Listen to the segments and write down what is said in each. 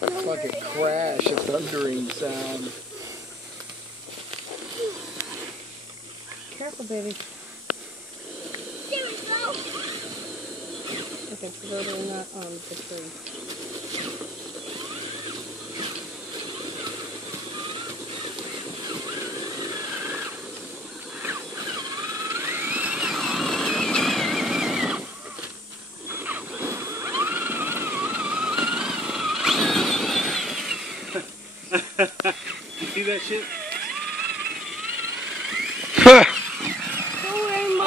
It's like a crash, a thundering sound. Careful, baby. There we go. If it's literally not on the tree. You see that shit?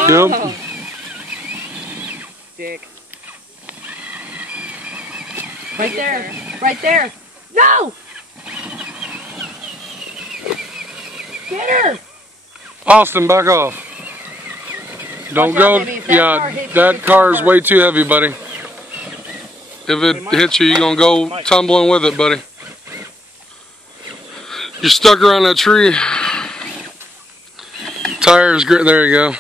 Yep. Dick. Right there. Right there. No! Get her! Austin, back off. Don't Watch go. out, baby. If that car Yeah, hits you, that it's car gonna is hurt. way too heavy, buddy. If it hits you, you're going to go tumbling with it, buddy. You're stuck around that tree. Tires, there you go.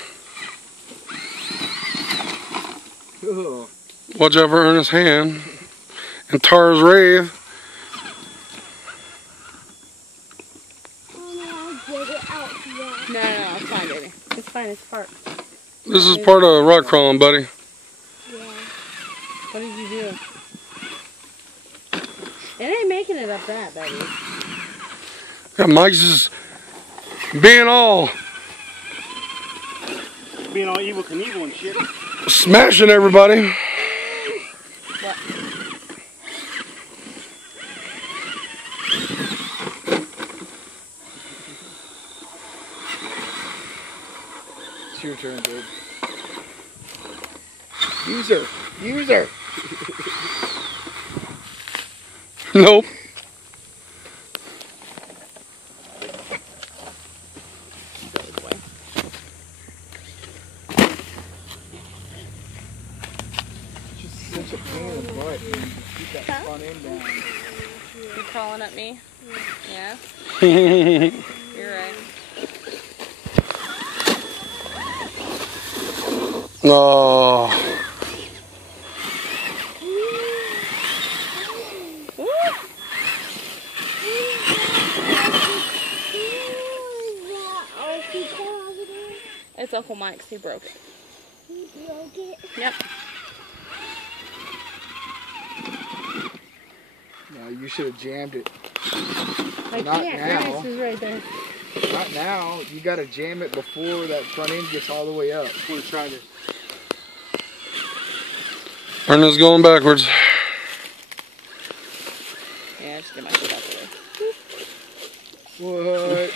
Ugh. Watch out for Ernest's hand. And Tara's rave. Oh no, I'll get it out here. No, it's fine, baby. It's fine, it's part. This is part of rock crawling, buddy. Yeah. What did you do? It ain't making it up that, baby. Yeah, Mike's just being all Evil Knievel and shit. smashing everybody. What? It's your turn, babe. Use her. Use her. Nope. She's such a pain in the butt. You keep that front end down. You crawling at me? Yeah? You're right. Oh. It's Uncle Mike's. He broke it. He broke it. Yep. No, you should have jammed it. I Not can't. now. Ernest is right there. Not now. You got to jam it before that front end gets all the way up. I'm gonna try this. Ernest's going backwards. Yeah, just get my shit out the way. What?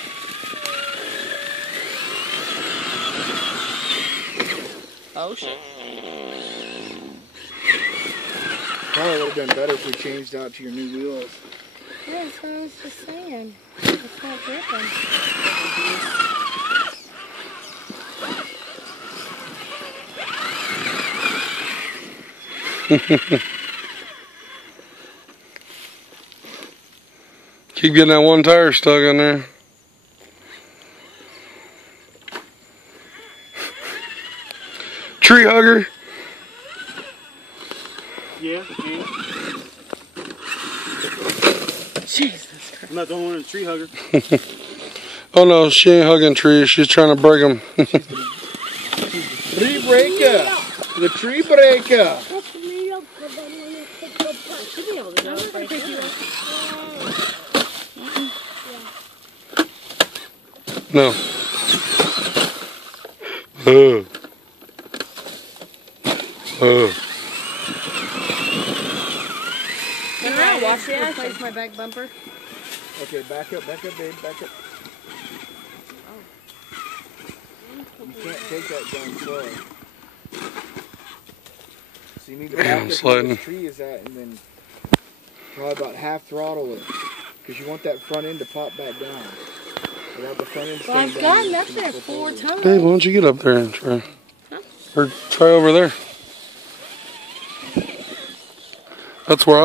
Oh, shit. Probably would have been better if we changed out to your new wheels. Yeah, that's what I was just saying. It's not gripping. Keep getting that one tire stuck in there. Tree hugger. Yeah. Jesus Christ. I'm not the only one in the tree hugger. Oh no, she ain't hugging trees. She's trying to break them. Tree breaker. The tree breaker. That's me up, but then when you pick up I should be able to do it right there. No. Turn around, watch the action. Replace my back bumper. Okay, back up, babe, back up. You can't take that down slow. So you need to back up where sliding. this tree is at and then probably about half throttle it. Because you want that front end to pop back down. Without the front end Well, I've staying down, gotten up it's there gonna flip 4 over. times. Babe, why don't you get up there and try? Huh? Or try over there. That's where I